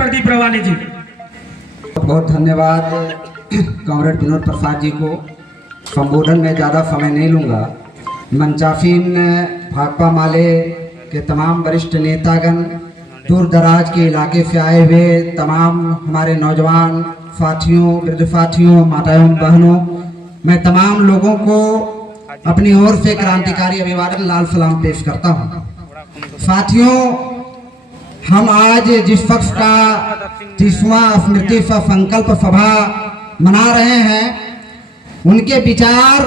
प्रदीप रवानी जी। बहुत धन्यवाद कॉमरेड विनोद प्रसाद जी को। संबोधन में ज़्यादा समय नहीं लूँगा। मंचाफीन भाकपा माले के तमाम वरिष्ठ नेतागण, दूर दराज के इलाके से आए हुए तमाम हमारे नौजवान साथियों, वृद्ध साथियों, माताओं बहनों, मैं तमाम लोगों को अपनी ओर से क्रांतिकारी अभिवादन लाल सलाम पेश करता हूँ। साथियों, हम आज जिस पक्ष का 30वां स्मृति संकल्प सभा मना रहे हैं, उनके विचार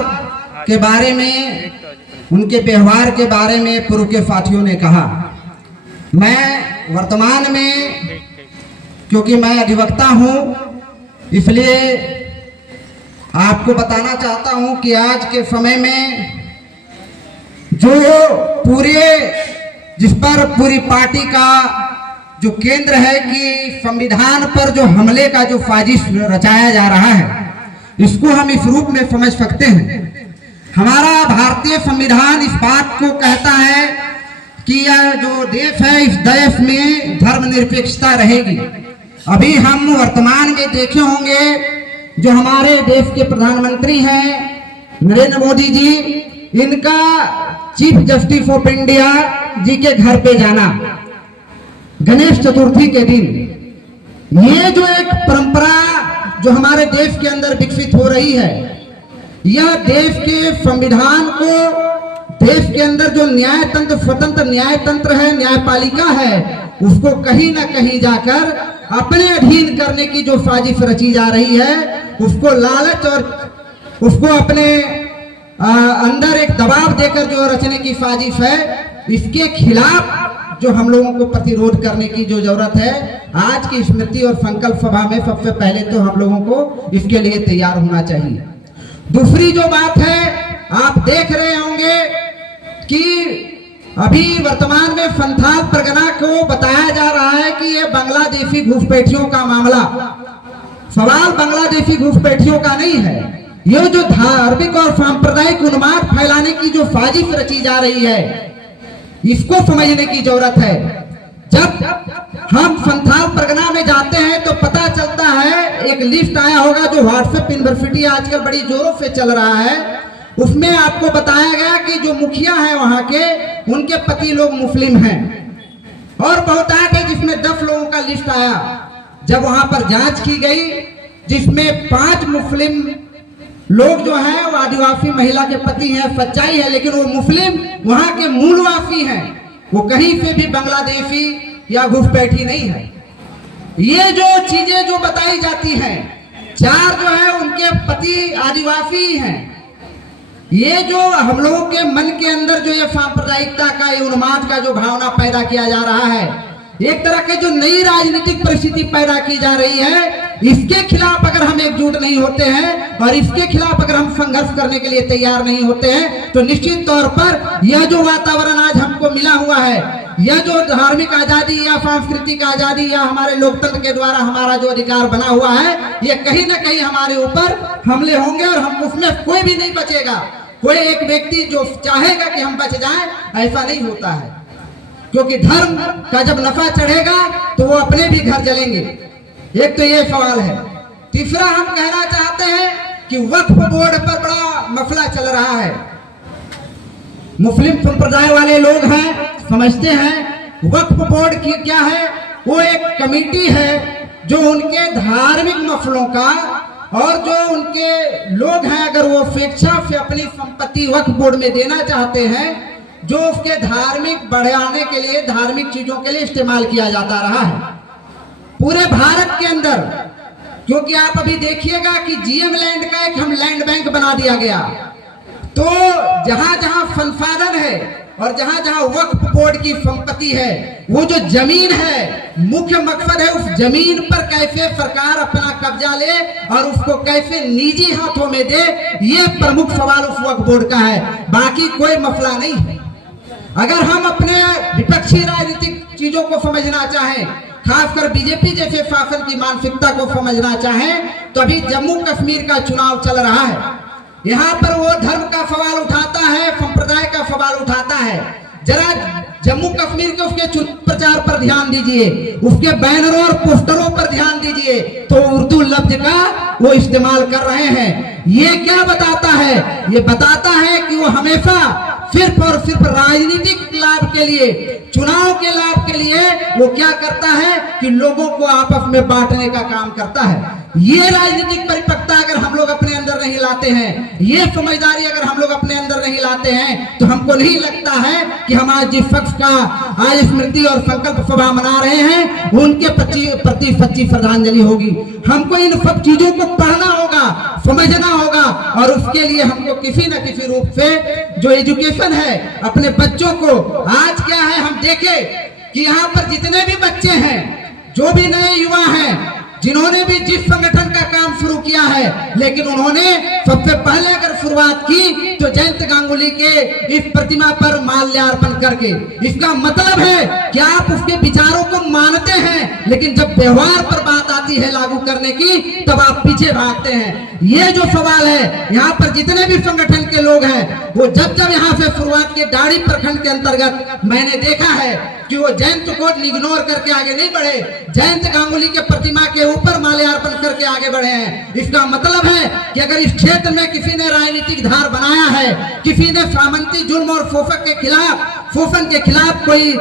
के बारे में, उनके व्यवहार के बारे में पूर्व के साथियों ने कहा। मैं वर्तमान में, क्योंकि मैं अधिवक्ता हूं, इसलिए आपको बताना चाहता हूं कि आज के समय में जो जिस पर पूरी पार्टी का जो केंद्र है कि संविधान पर जो हमले का जो साजिश रचाया जा रहा है, इसको हम इस रूप में समझ सकते हैं। हमारा भारतीय संविधान इस बात को कहता है कि यह जो देश है, इस देश में धर्मनिरपेक्षता रहेगी। अभी हम वर्तमान में देखे होंगे जो हमारे देश के प्रधानमंत्री हैं नरेंद्र मोदी जी, इनका चीफ जस्टिस ऑफ इंडिया जी के घर पे जाना गणेश चतुर्थी के दिन, ये जो एक परंपरा जो हमारे देश के अंदर विकसित हो रही है, यह देश के संविधान को, देश के अंदर जो न्याय तंत्र, स्वतंत्र न्याय तंत्र है, न्यायपालिका है, उसको कहीं ना कहीं जाकर अपने अधीन करने की जो साजिश रची जा रही है, उसको लालच और उसको अपने अंदर एक दबाव देकर जो रचने की साजिश है, इसके खिलाफ जो हम लोगों को प्रतिरोध करने की जो जरूरत है, आज की स्मृति और संकल्प सभा में सबसे पहले तो हम लोगों को इसके लिए तैयार होना चाहिए। दूसरी जो बात है, आप देख रहे होंगे कि अभी वर्तमान में संथाल परगना को बताया जा रहा है कि ये बांग्लादेशी घुसपैठियों का मामला, सवाल बांग्लादेशी घुसपैठियों का नहीं है। ये जो धार्मिक और सांप्रदायिक उन्माद फैलाने की जो साजिश रची जा रही है, इसको समझने की जरूरत है। जब हम संथाल परगना में जाते हैं तो पता चलता है, एक लिस्ट आया होगा जो व्हाट्सएप यूनिवर्सिटी आजकल बड़ी जोरों से चल रहा है, उसमें आपको बताया गया कि जो मुखिया है वहां के, उनके पति लोग मुस्लिम हैं, और बहुत आगे जिसमें 10 लोगों का लिस्ट आया। जब वहां पर जांच की गई, जिसमें 5 मुस्लिम लोग जो हैं वो आदिवासी महिला के पति हैं, सच्चाई है, लेकिन वो मुस्लिम वहां के मूलवासी हैं, वो कहीं से भी बांग्लादेशी या घुसपैठी नहीं है। ये जो चीजें जो बताई जाती हैं, 4 जो है उनके पति आदिवासी हैं। ये जो हम लोगों के मन के अंदर जो ये सांप्रदायिकता का, ये उन्माद का जो भावना पैदा किया जा रहा है, एक तरह के जो नई राजनीतिक परिस्थिति पैदा की जा रही है, इसके खिलाफ अगर हम एकजुट नहीं होते हैं और इसके खिलाफ अगर हम संघर्ष करने के लिए तैयार नहीं होते हैं, तो निश्चित तौर पर यह जो वातावरण आज हमको मिला हुआ है, यह जो धार्मिक आजादी या सांस्कृतिक आजादी या हमारे लोकतंत्र के द्वारा हमारा जो अधिकार बना हुआ है, ये कहीं ना कहीं हमारे ऊपर हमले होंगे और हम उसमें कोई भी नहीं बचेगा। कोई एक व्यक्ति जो चाहेगा कि हम बच जाएं, ऐसा नहीं होता है, क्योंकि धर्म का जब नफा चढ़ेगा तो वो अपने भी घर जलेंगे। एक तो ये सवाल है। तीसरा हम कहना चाहते हैं कि वक्फ बोर्ड पर बड़ा मसला चल रहा है। मुस्लिम संप्रदाय वाले लोग हैं, समझते हैं वक्फ बोर्ड की क्या है, वो एक कमेटी है जो उनके धार्मिक मसलों का, और जो उनके लोग हैं अगर वो स्वेच्छा से अपनी संपत्ति वक्फ बोर्ड में देना चाहते हैं, जो उसके धार्मिक बढ़ाने के लिए, धार्मिक चीजों के लिए इस्तेमाल किया जाता रहा है पूरे भारत के अंदर। क्योंकि आप अभी देखिएगा कि जीएम लैंड का एक हम लैंड बैंक बना दिया गया, तो जहां जहां संसाधन है और जहां जहां वक्फ बोर्ड की संपत्ति है, वो जो जमीन है, मुख्य मकसद है उस जमीन पर कैसे सरकार अपना कब्जा ले और उसको कैसे निजी हाथों में दे, ये प्रमुख सवाल उस वक्फ बोर्ड का है, बाकी कोई मसला नहीं है। अगर हम अपने विपक्षी राजनीतिक चीजों को समझना चाहें, खासकर बीजेपी जैसे शासन की मानसिकता को समझना चाहें, तो अभी जम्मू कश्मीर का चुनाव चल रहा है। यहाँ पर वो धर्म का सवाल उठाता है, संप्रदाय का सवाल उठाता है। जरा जम्मू कश्मीर के उसके चुनाव प्रचार पर ध्यान दीजिए, उसके बैनरों और पोस्टर तो उर्दू लफ्ज का वो इस्तेमाल कर रहे हैं। ये क्या बताता है? ये बताता है कि वो हमेशा सिर्फ और सिर्फ राजनीतिक लाभ के लिए, चुनाव के लाभ के लिए वो क्या करता है कि लोगों को आपस में बांटने का काम करता है। ये राजनीतिक परिपक्वता अगर हम लोग अपने अंदर नहीं लाते हैं, ये समझदारी अगर हम लोग अपने अंदर नहीं लाते हैं, तो हमको नहीं लगता है कि हम आज जिस शख्स का आज स्मृति और संकल्प सभा मना रहे हैं उनके प्रति सच्ची श्रद्धांजलि होगी। हमको इन सब चीजों को पढ़ना होगा, समझना होगा, और उसके लिए हमको किसी न किसी रूप से जो एजुकेशन है अपने बच्चों को, आज क्या है हम देखें कि यहाँ पर जितने भी बच्चे हैं, जो भी नए युवा हैं, जिन्होंने भी जिस संगठन का काम शुरू किया है, लेकिन उन्होंने सबसे पहले अगर शुरुआत की तो जयंत गांगुली के इस प्रतिमा पर माल्यार्पण करके। इसका मतलब है कि आप उसके विचारों को मानते हैं, लेकिन जब व्यवहार पर बात आती है लागू करने की, तब आप पीछे भागते हैं। ये जो सवाल है, यहाँ पर जितने भी संगठन के लोग हैं, वो जब जब यहाँ से शुरुआत के डाड़ी प्रखंड के अंतर्गत मैंने देखा है कि वो जयंत को इग्नोर करके आगे नहीं बढ़े, जयंत गांगुली के प्रतिमा के ऊपर माल्यार्पण करके आगे बढ़े हैं। इसका मतलब है कि अगर इस क्षेत्र में किसी ने राजनीतिक धार बनाया है, किसी ने सामंती जुल्म और शोषण के खिलाफ कोई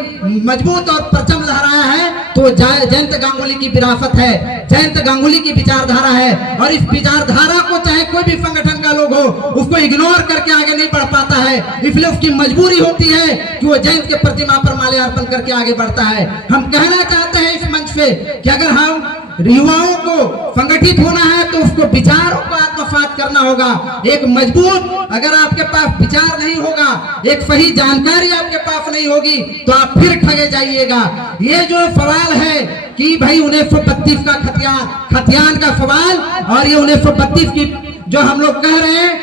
मजबूत और परचम लहराया है, तो जयंत गांगुली की विरासत है, जयंत गांगुली की विचारधारा है। और इस विचारधारा को चाहे कोई भी संगठन का लोग हो, उसको इग्नोर करके आगे नहीं बढ़ पाता है। इसलिए उसकी मजबूरी होती है कि वो जयंत के प्रतिमा पर माल्यार्पण करके आगे बढ़ता है। हम कहना चाहते हैं इस मंच से कि अगर हम युवाओं को संगठित होना है तो उसको विचारों को आत्मसात करना होगा। एक मजबूत, अगर आपके पास विचार नहीं होगा, एक सही जानकारी आपके पास नहीं होगी, तो आप फिर ठगे जाइएगा। ये जो सवाल है कि भाई 1932 का खतियान का सवाल, और ये 1932 की जो हम लोग कह रहे हैं